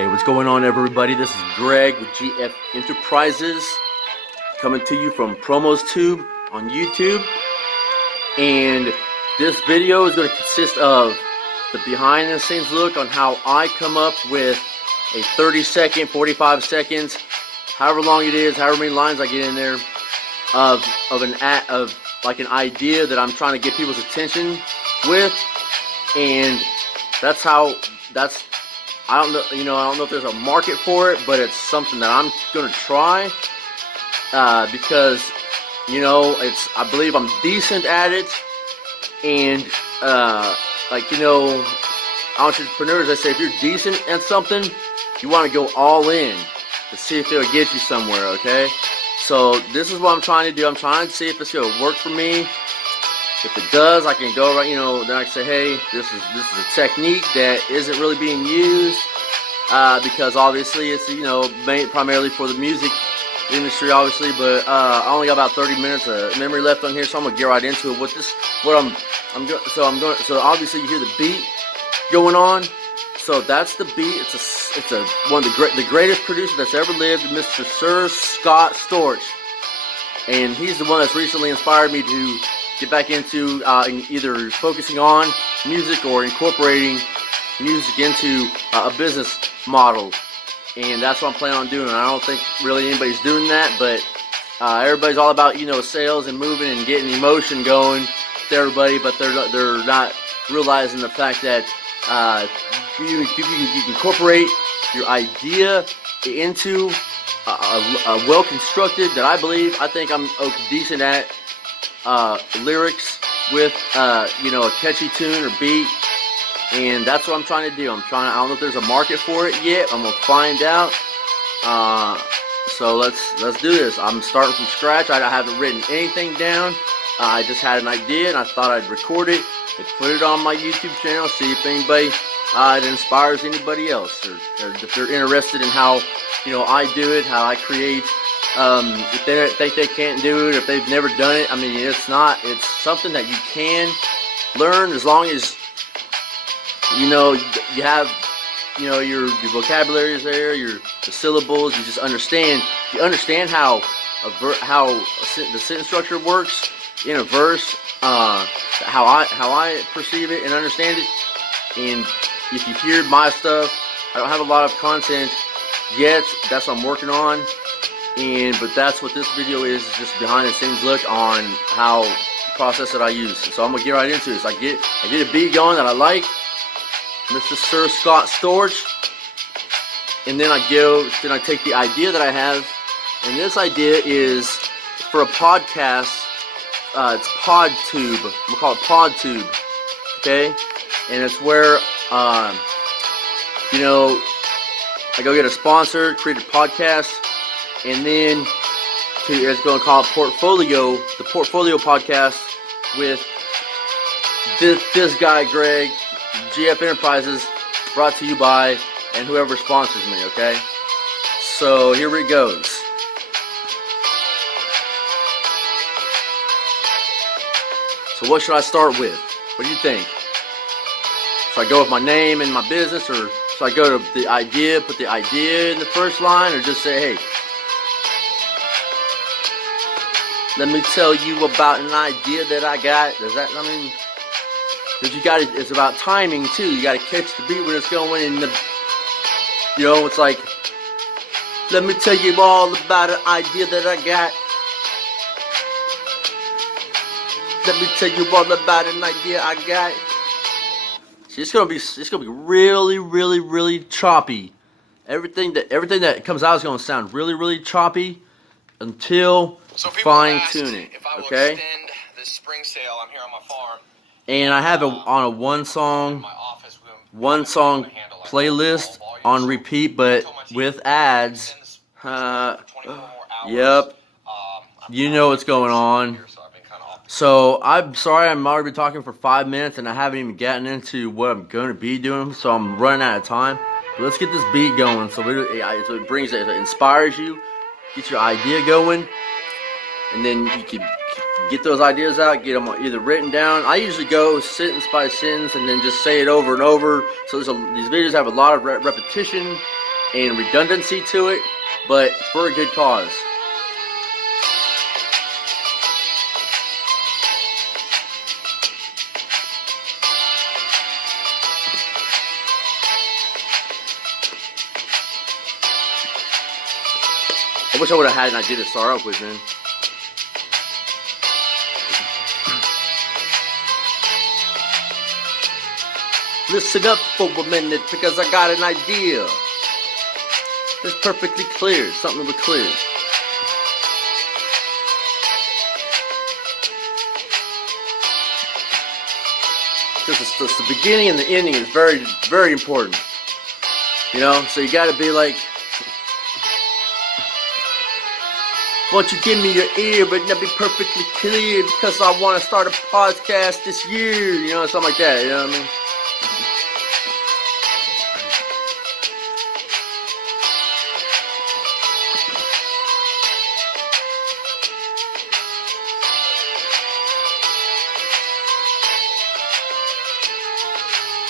Hey, what's going on, everybody? This is Greg with GF Enterpryziz, coming to you from PodTube on YouTube. And this video is going to consist of the behind the scenes look on how I come up with a 30-second, 45 seconds, however long it is, however many lines I get in there, of an idea that I'm trying to get people's attention with. And I don't know if there's a market for it, but it's something that I'm gonna try because I believe I'm decent at it. And entrepreneurs, I say, if you're decent at something, you want to go all in to see if it'll get you somewhere. Okay, so this is what I'm trying to do. I'm trying to see if it's gonna work for me. If it does, I can go right, then I can say, hey, this is a technique that isn't really being used because obviously it's, primarily for the music industry, obviously. But I only got about 30 minutes of memory left on here, so I'm gonna get right into it. So obviously you hear the beat going on. So that's the beat. It's one of the greatest producers that's ever lived, Mr. Sir Scott Storch, and he's the one that's recently inspired me to get back into either focusing on music or incorporating music into a business model. And that's what I'm planning on doing. I don't think really anybody's doing that, but everybody's all about sales and moving and getting emotion going to everybody, but they're not realizing the fact that you can incorporate your idea into a well-constructed, that I think I'm decent at, lyrics with a catchy tune or beat. And that's what I'm trying to do. I don't know if there's a market for it yet. I'm gonna find out. So let's do this. I'm starting from scratch. I haven't written anything down. I just had an idea and I thought I'd record it and put it on my YouTube channel, see if anybody it inspires anybody else, or if they're interested in how I do it, how I create. If they think they can't do it, if they've never done it, it's something that you can learn, as long as you have your vocabulary is there, the syllables, you just understand how the sentence structure works in a verse, how I perceive it and understand it. And if you hear my stuff, I don't have a lot of content yet. That's what I'm working on. But that's what this video is, just behind the scenes look on how the process that I use. So I'm gonna get right into this. I get a beat going that I like, Mr. Sir Scott Storch, and then I take the idea that I have, and this idea is for a podcast. It's PodTube. I'm gonna call it PodTube. Okay, and it's where I go get a sponsor, create a podcast. And then it's going to call it Portfolio, the Portfolio Podcast with this guy, Greg, GF Enterpryziz, brought to you by, and whoever sponsors me, okay? So here it goes. So what should I start with? What do you think? Should I go with my name and my business, or should I go to the idea, put the idea in the first line, or just say, hey, let me tell you about an idea that I got? It's about timing too. You got to catch the beat when it's going, and it's like, let me tell you all about an idea that I got. Let me tell you all about an idea I got. See, it's gonna be really, really, really choppy. Everything that comes out is gonna sound really, really choppy until fine tune it, okay? This spring sale, I'm here on my farm, and I have it on a one song playlist on repeat, but with ads. Yep, what's going on. So I'm sorry, I'm already been talking for 5 minutes and I haven't even gotten into what I'm going to be doing, so I'm running out of time. But let's get this beat going. So it inspires you, get your idea going. And then you can get those ideas out, get them either written down. I usually go sentence by sentence and then just say it over and over. So these videos have a lot of repetition and redundancy to it, but for a good cause. I wish I would have had an idea to start off with, man. Listen up for a minute, because I got an idea. It's perfectly clear, something was clear. Because it's the beginning and the ending is very, very important. You know, so you gotta be like, won't you give me your ear, but not be perfectly clear, because I want to start a podcast this year, you know, something like that, you know what I mean?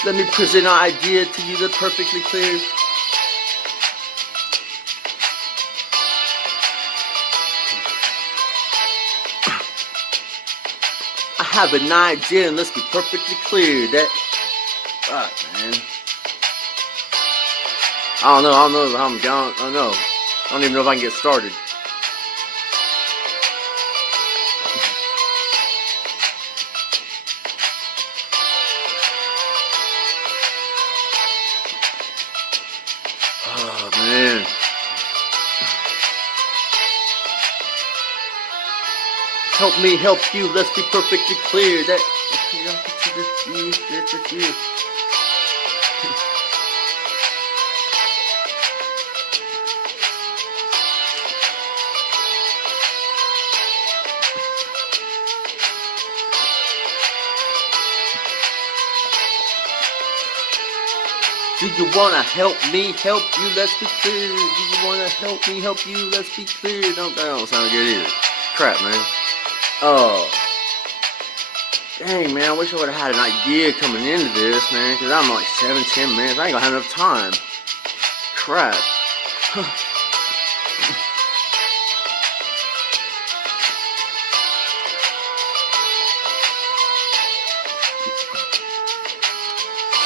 Let me present an idea to you that's perfectly clear. I have an idea, and let's be perfectly clear that, fuck, man. I don't know how I'm going. I don't know. I don't even know if I can get started. Oh, man. Help me help you, let's be perfectly clear that that's you. Do you wanna help me help you, let's be clear. Do you wanna help me help you, let's be clear. That don't sound good either. Crap, man. Oh, dang, man, I wish I would have had an idea coming into this, man, because I'm like 7-10 minutes. I ain't gonna have enough time. Crap.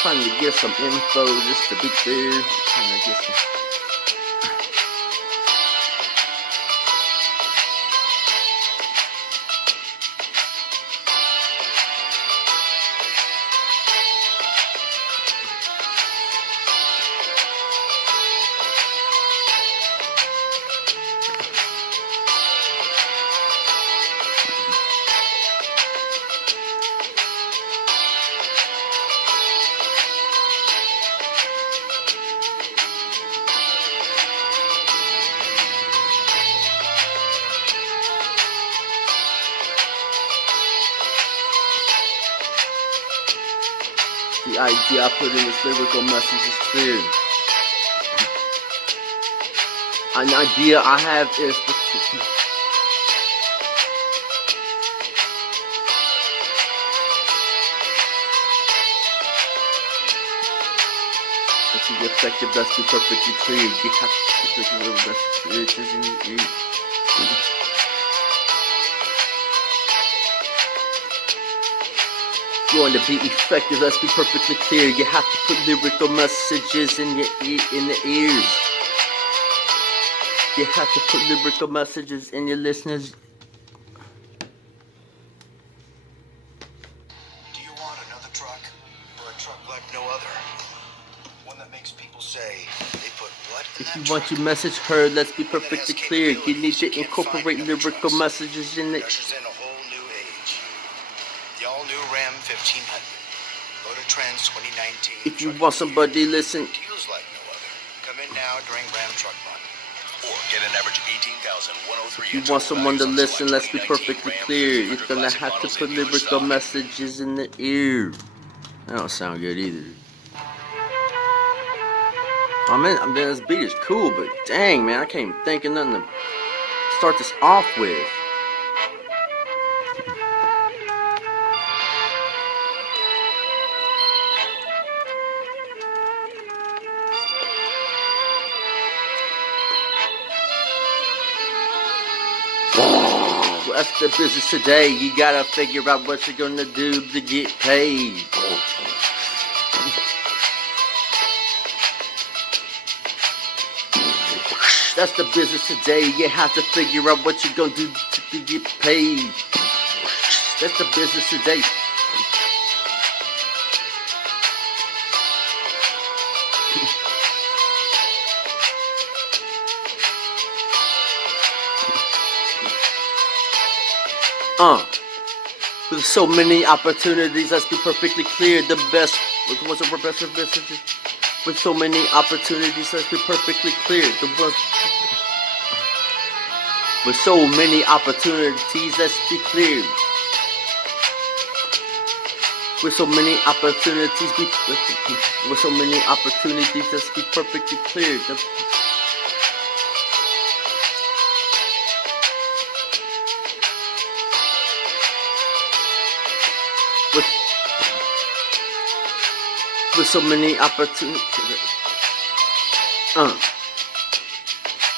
Trying to get some info just to be clear. Trying to get some. The idea I put in this lyrical message is clear. An idea I have is to be effective, that's be perfectly clear. You have to put the little messages in your ear. Going to be effective, let's be perfectly clear. You have to put lyrical messages in your in the ears. You have to put lyrical messages in your listeners. Do you want another truck? Or a truck like no other? One that makes people say they put what in If that you want your message heard, let's be perfectly clear. You need to incorporate lyrical messages in it. Ushers in a whole new age. The all-new Ram 1500. Motor Trends 2019. If you want somebody listen. Deals like no other. Come in now during Ram Truck Month. Or get an average 18,103. If you want someone to listen, let's be perfectly clear. You're gonna have to put lyrical messages in the ear. That don't sound good either. I mean, this beat is cool, but dang, man, I can't even think of nothing to start this off with. That's the business today. You gotta figure out what you're gonna do to get paid. That's the business today. You have to figure out what you're gonna do to get paid. That's the business today. With so many opportunities, let's be perfectly clear. The best, what's the best of businesses? With so many opportunities, let's be perfectly clear. With so many opportunities, let's be clear. With so many opportunities, with so many opportunities, let's be perfectly clear. With so many opportunities,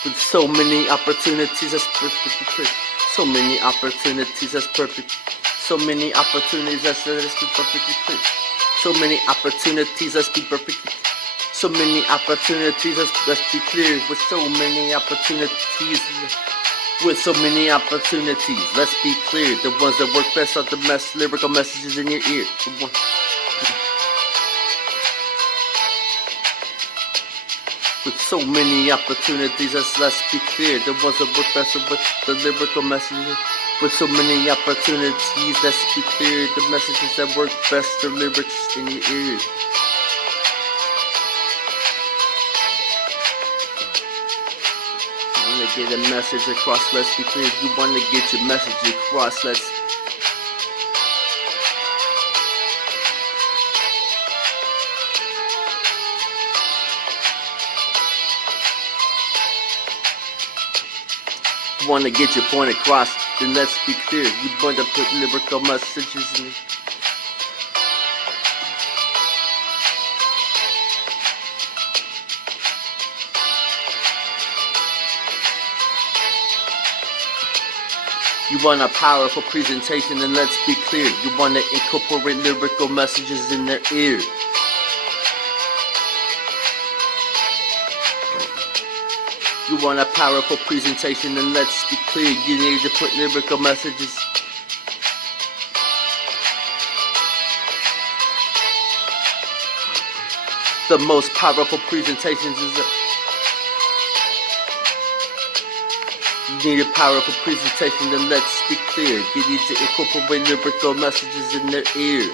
with so many opportunities, that's perfectly clear. So many opportunities, that's perfect. So many opportunities, let's be perfectly clear. So many opportunities, let's be perfectly. So many opportunities, let's be clear. With so many opportunities. With so many opportunities, let's be clear. The ones that work best are the lyrical messages in your ear. With so many opportunities, let's be clear. The ones that work best are with the lyrical messages. With so many opportunities, let's be clear. The messages that work best are lyrics in your ear. Get a message across, let's be clear. You want to get your message across, let's. You want to get your point across, then let's be clear. You want to put lyrical messages in. You want a powerful presentation, and let's be clear. You want to incorporate lyrical messages in their ear. You want a powerful presentation, and let's be clear. You need to put lyrical messages. The most powerful presentations is that you need a powerful presentation, then let's be clear. You need to incorporate lyrical messages in their ear.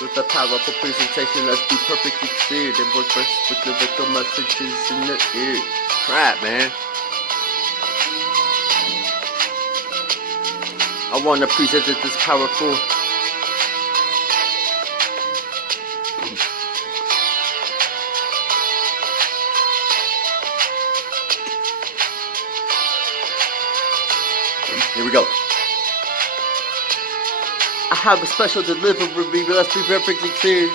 With a powerful presentation, let's be perfectly clear. They work best with lyrical messages in their ear. Crap, man. I want to present it this powerful. Here we go. I have a special delivery, but let's be perfectly clear. I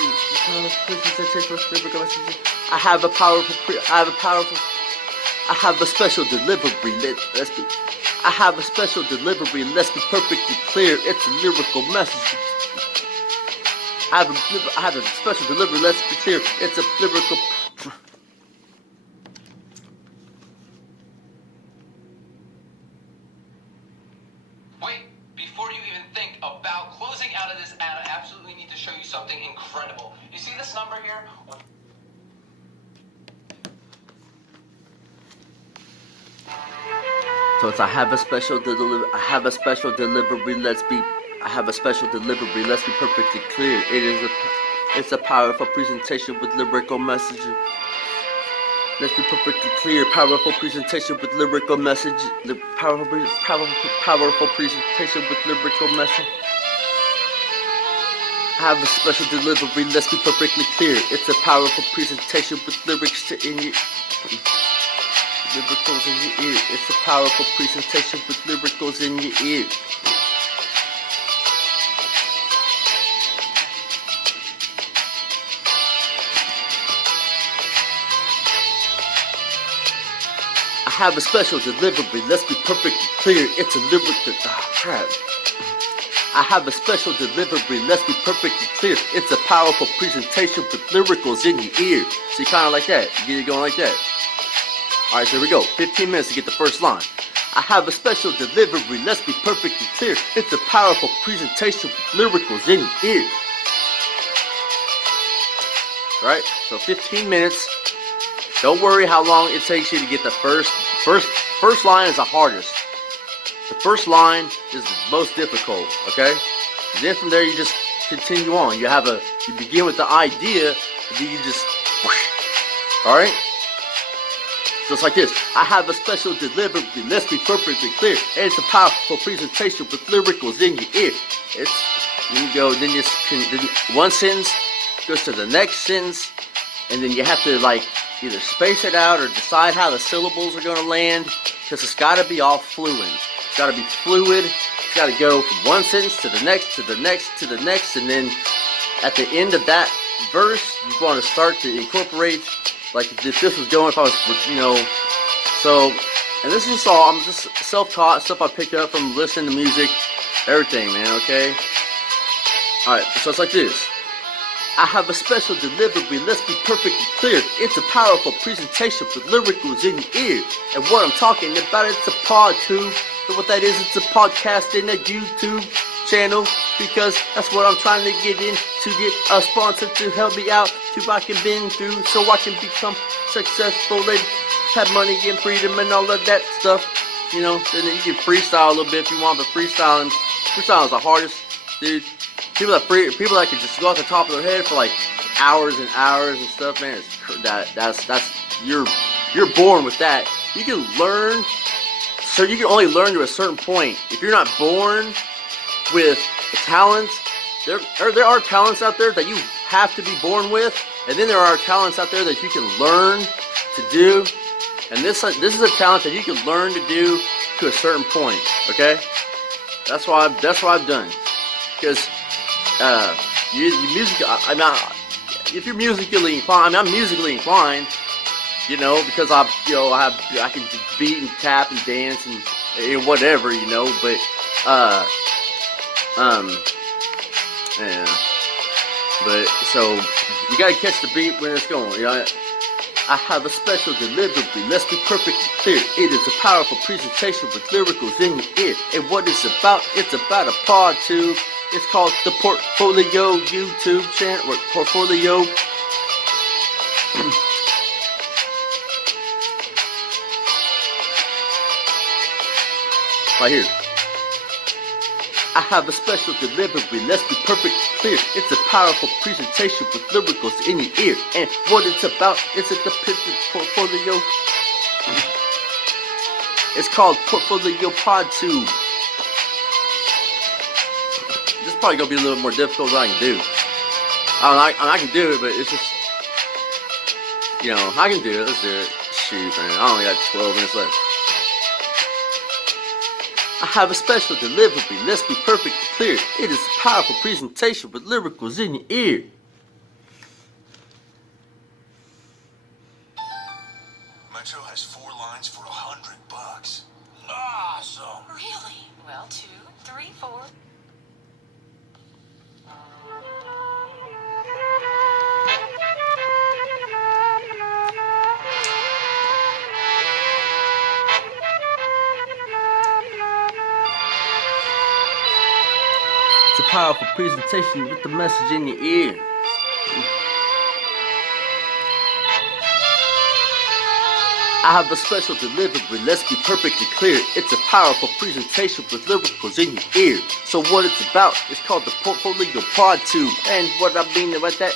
have a special delivery. I have a special delivery. Let's be perfectly clear. It's a lyrical message. I have a special delivery. Let's be clear. It's a lyrical. Before you even think about closing out of this ad, I absolutely need to show you something incredible. You see this number here? So it's I have a special delivery. Let's be perfectly clear. It's a powerful presentation with lyrical messages. Let's be perfectly clear. Powerful presentation with lyrical message. The powerful presentation with lyrical message. Have a special delivery. Let's be perfectly clear. It's a powerful presentation with lyrics in your lyricals in your ear. It's a powerful presentation with lyricals in your ear. have a special delivery, let's be perfectly clear, it's a lyrical, crap. I have a special delivery, let's be perfectly clear, it's a powerful presentation with lyricals in your ear. See, kind of like that, you get it going like that. Alright, so here we go, 15 minutes to get the first line. I have a special delivery, let's be perfectly clear, it's a powerful presentation with lyricals in your ear. Right, so 15 minutes. Don't worry how long it takes you to get the first line is the hardest. The first line is the most difficult, okay? And then from there you just continue on. You begin with the idea, and then you just whoosh, all right? Just like this. I have a special delivery, let's be perfectly clear. And it's a powerful presentation with lyricals in your ear. Then one sentence goes to the next sentence, and then you have to like either space it out or decide how the syllables are going to land, because it's got to be all fluent. It's got to be fluid. It's got to go from one sentence to the next, to the next, to the next, and then at the end of that verse, you want to start to incorporate, like if this was going, if I was, so, and this is all, I'm just self-taught, stuff I picked up from listening to music, everything, man, okay? Alright, so it's like this. I have a special delivery, let's be perfectly clear. It's a powerful presentation with lyricals in your ear. And what I'm talking about, it's a PodTube. So what that is, it's a podcast in a YouTube channel. Because that's what I'm trying to get in, to get a sponsor to help me out, to I can been through, so I can become successful and have money and freedom and all of that stuff. You know, then you can freestyle a little bit if you want, but freestyle is the hardest, dude. People that can just go off the top of their head for like hours and hours and stuff, man. You're born with that. You can learn, so you can only learn to a certain point. If you're not born with talent, there are talents out there that you have to be born with, and then there are talents out there that you can learn to do. And this is a talent that you can learn to do to a certain point. Okay, that's why I've done, because. If you're musically inclined, I'm musically inclined, because I can beat and tap and dance and whatever, but, but, so, you gotta catch the beat when it's going, I have a special delivery, let's be perfectly clear. It is a powerful presentation with lyricals in your ear. And what it's about a PodTube. It's called the Portfolio YouTube channel, or Portfolio. Right here. I have a special delivery, let's be perfectly clear. It's a powerful presentation with lyricals in your ear. And what it's about, it's a depicted portfolio. It's called Portfolio PodTube. This is probably going to be a little more difficult than I can do. I can do it, but it's just, I can do it. Let's do it. Shoot, man. I only got 12 minutes left. I have a special delivery, let's be perfectly clear. It is a powerful presentation with lyricals in your ear. Metro has 4 lines for $100. Awesome. Really? Well, 2, 3, 4. It's a powerful presentation with the message in your ear. I have a special delivery, let's be perfectly clear. It's a powerful presentation with lyricals in your ear. So what it's about, it's called the Portfolio PodTube. And what I mean about that,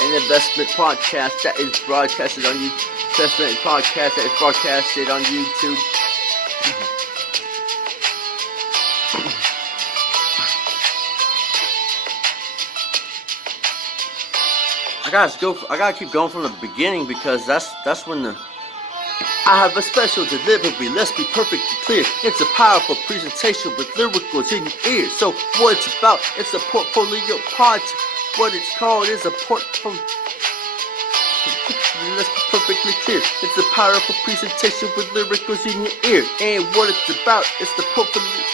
an investment podcast that is broadcasted on YouTube. Investment podcast that is broadcasted on YouTube. I gotta keep going from the beginning, because that's when I have a special delivery, let's be perfectly clear. It's a powerful presentation with lyricals in your ear. So what it's about, it's a portfolio pod. What it's called is a portfolio. Let's be perfectly clear. It's a powerful presentation with lyricals in your ear. And what it's about, it's the portfolio.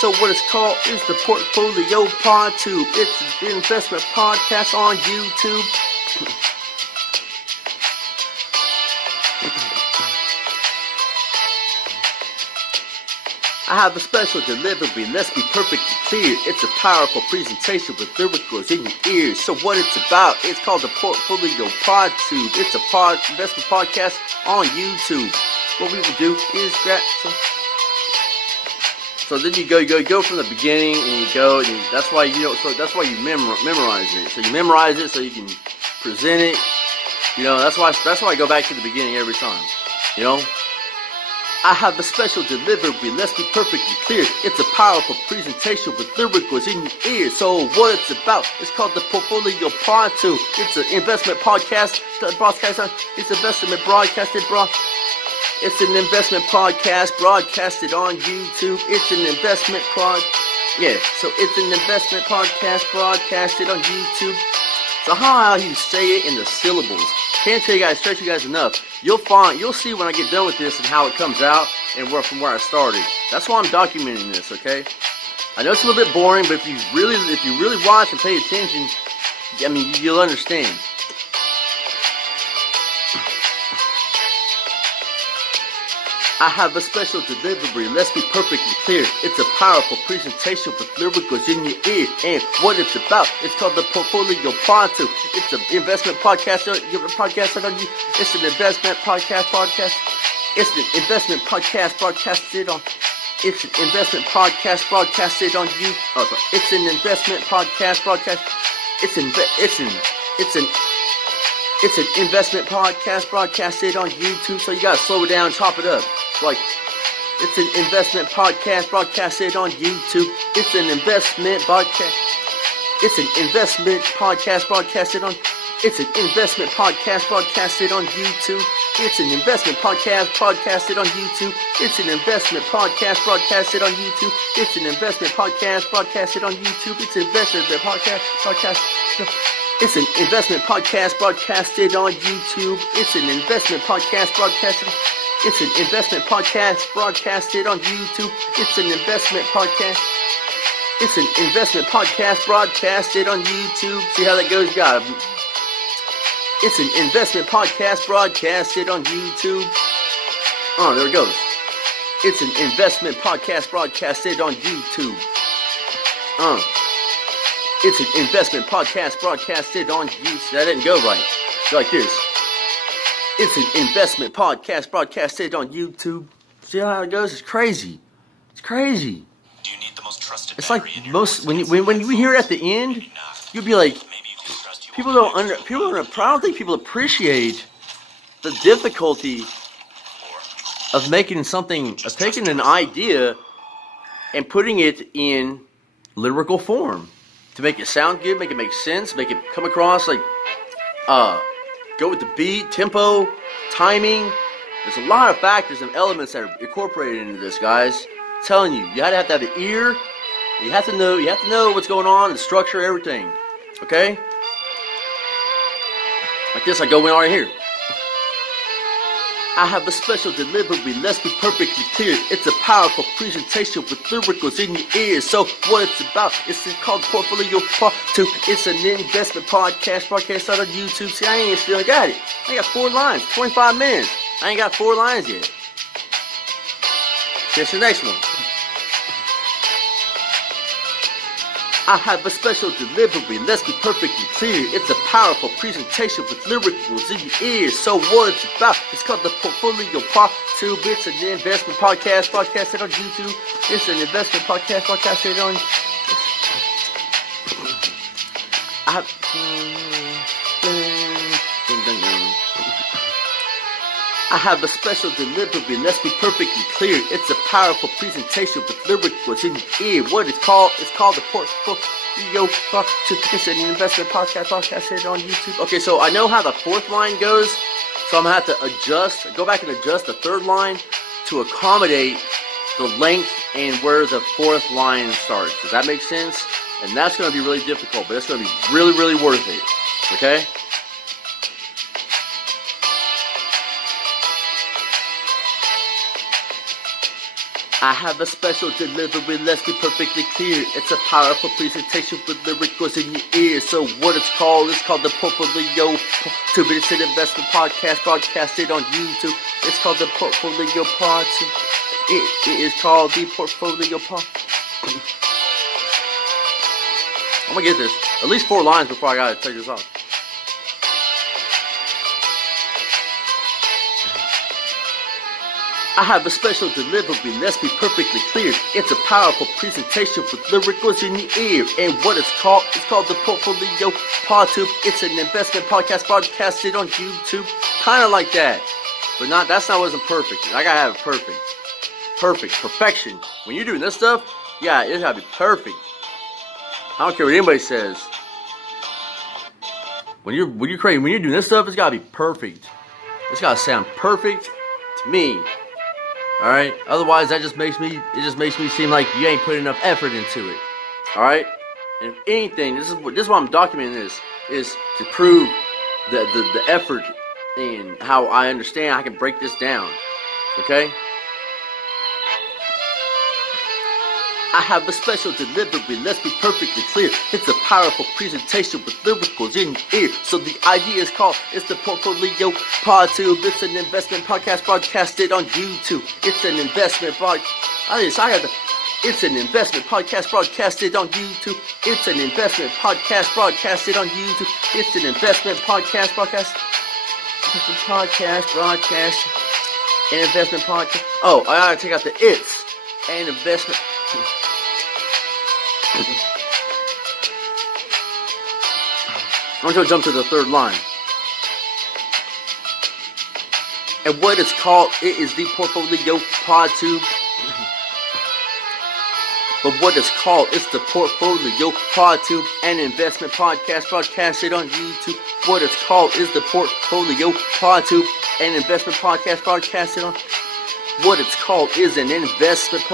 So what it's called is the Portfolio PodTube. It's an investment podcast on YouTube. I have a special delivery, let's be perfectly clear. It's a powerful presentation with lyricals in your ears. So what it's about, it's called the Portfolio PodTube. It's a investment podcast on YouTube. What we will do is grab some. So then you go from the beginning, and you go, and that's why that's why you memorize it. So you memorize it so you can present it. That's why I go back to the beginning every time. I have a special delivery, let's be perfectly clear. It's a powerful presentation with lyricals in your ears. So what it's about, it's called the Portfolio PodTube. It's an investment podcast. It's investment broadcasted. It's an investment podcast broadcasted on YouTube. It's an investment so it's an investment podcast broadcasted on YouTube. So how you say it in the syllables. Can't stretch you guys enough. You'll see when I get done with this and how it comes out and from where I started. That's why I'm documenting this, okay? I know it's a little bit boring, but if you really watch and pay attention, you'll understand. I have a special delivery, let's be perfectly clear. It's a powerful presentation with lyricals in your ear. And what it's about, it's called the Portfolio PodTube. It's an investment podcast. It's an investment podcast. It's an investment podcast broadcasted on. It's an investment podcast broadcasted on you. It's an investment podcast broadcast. It's an investment podcast broadcasted on YouTube. So you gotta slow it down, chop it up. It's an investment podcast broadcasted on YouTube. It's an investment podcast. It's an investment podcast broadcasted on. It's an investment podcast broadcasted on YouTube. It's an investment podcast broadcasted on YouTube. It's an investment podcast broadcasted on YouTube. It's an investment podcast broadcasted on YouTube. It's an investment podcast broadcast. It's an investment podcast broadcasted on YouTube. It's an investment podcast broadcasted. It's an investment podcast broadcasted on YouTube. It's an investment podcast. It's an investment podcast broadcasted on YouTube. See how that goes? You got it. It's an investment podcast broadcasted on YouTube. Oh, there it goes. It's an investment podcast broadcasted on YouTube. It's an investment podcast broadcasted on YouTube. That didn't go right. Go like this. It's an investment podcast broadcasted on YouTube. See how it goes? It's crazy. It's crazy. Do you need the most trusted it's like most when you hear it at the end, you'll be like, I don't think people appreciate the difficulty of making something, of taking an idea and putting it in lyrical form to make it sound good, make it make sense, make it come across like go with the beat, tempo, timing. There's a lot of factors and elements that are incorporated into this, guys. I'm telling you, you have to have the ear. You have to know what's going on, the structure, everything. Okay? Like this, I go in right here. I have a special delivery, let's be perfectly clear. It's a powerful presentation with lyricals in your ears. So what it's about, it's called Portfolio PodTube. It's an investment podcast broadcast out on YouTube. See, I ain't still got it. I got 4 lines, 25 minutes. I ain't got 4 lines yet. Here's the next one. I have a special delivery, let's be perfectly clear. It's a powerful presentation with lyricals in your ears. So what it's about, it's called the Portfolio PodTube. It's an investment podcast broadcasted on YouTube. It's an investment podcast broadcasted on. I have a special delivery, let's be perfectly clear. It's a powerful presentation with lyricals in your ear. What it's called the Portfolio PodTube. It's an investment podcast broadcasted on YouTube. Okay, so I know how the 4th line goes. So I'm going to have to go back and adjust the third line to accommodate the length and where the fourth line starts. Does that make sense? And that's going to be really difficult, but it's going to be really, really worth it. Okay? I have a special delivery, let's be perfectly clear. It's a powerful presentation with lyricals in your ear. So what it's called the Portfolio PodTube. It's an investment podcast broadcasted on YouTube. It's called the Portfolio PodTube. It is called the Portfolio Pod. I'm gonna get this. At least 4 lines before I gotta take this off. I have a special delivery, let's be perfectly clear. It's a powerful presentation with lyricals in your ear. And what it's called the Portfolio PodTube. It's an investment podcast broadcasted on YouTube. Kinda like that. But that's not wasn't perfect. I gotta have it perfect. Perfection. When you're doing this stuff, yeah, it gotta be perfect. I don't care what anybody says. When you're doing this stuff, it's gotta be perfect. It's gotta sound perfect to me. Alright? Otherwise it just makes me seem like you ain't putting enough effort into it. Alright? And if anything, this is why I'm documenting this, is to prove the effort and how I understand I can break this down. Okay? I have a special delivery, let's be perfectly clear. It's a powerful presentation with lyricals in your ear. So the idea is the Portfolio PodTube. It's an investment podcast broadcasted on YouTube. It's an investment It's an investment podcast broadcasted on YouTube. It's an investment podcast broadcasted on YouTube. It's an investment podcast broadcast. Investment podcast broadcast. An investment podcast. Oh, I gotta take out the it's. An investment. I'm going to jump to the third line. And what it's called, it is the Portfolio PodTube. But what it's called, it's the Portfolio PodTube, an investment podcast broadcasted on YouTube. What it's called is the Portfolio PodTube, an investment podcast broadcasted on. What it's called is an investment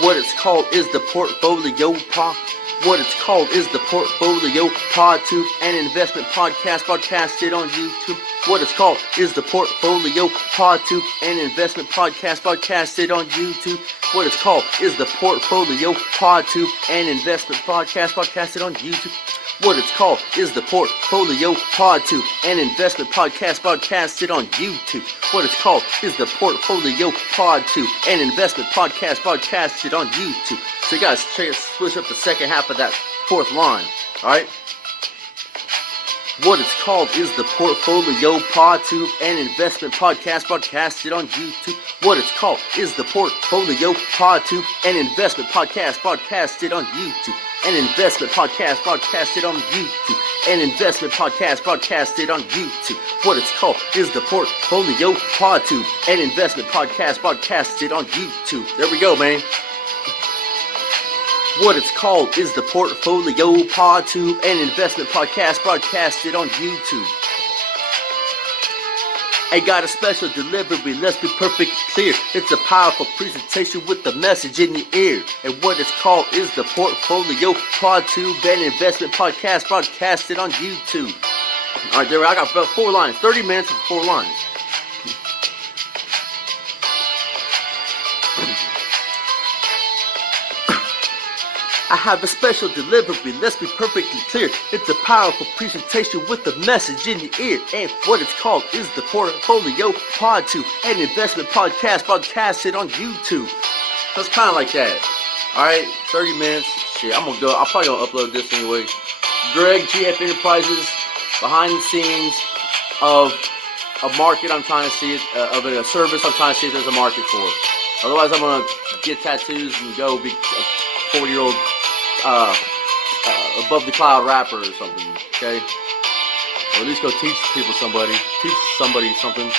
What it's called is the Portfolio Pod. What it's called is the Portfolio PodTube, an investment podcast broadcasted on YouTube. What it's called is the Portfolio PodTube, an investment podcast broadcasted on YouTube. What it's called is the Portfolio PodTube, an investment podcast broadcasted on YouTube. What it's called is the Portfolio PodTube, an investment podcast broadcasted on YouTube. What it's called is the Portfolio PodTube, an investment podcast broadcasted on YouTube. So you guys switch up the second half of that fourth line, alright? What it's called is the Portfolio PodTube, an investment podcast broadcasted on YouTube. What it's called is the Portfolio PodTube, an investment podcast broadcasted on YouTube. An investment podcast broadcasted on YouTube. An investment podcast broadcasted on YouTube. What it's called is the Portfolio PodTube, an investment podcast broadcasted on YouTube. There we go, man. What it's called is the Portfolio PodTube, an investment podcast broadcasted on YouTube. I got a special delivery, let's be perfectly clear. It's a powerful presentation with the message in your ear. And what it's called is the Portfolio PodTube, an investment podcast broadcasted on YouTube. Alright, there I got about 4 lines. 30 minutes and 4 lines. I have a special delivery, let's be perfectly clear. It's a powerful presentation with the message in your ear. And what it's called is the Portfolio PodTube, an investment podcast broadcasted on YouTube. So it's kind of like that. Alright, 30 minutes. Shit, I'm probably gonna upload this anyway. Greg, GF Enterpryziz, behind the scenes of a market I'm trying to see, of a service I'm trying to see if there's a market for. Otherwise, I'm gonna get tattoos and go be a 40-year-old above the cloud rapper or something, okay? Or at least go teach somebody something.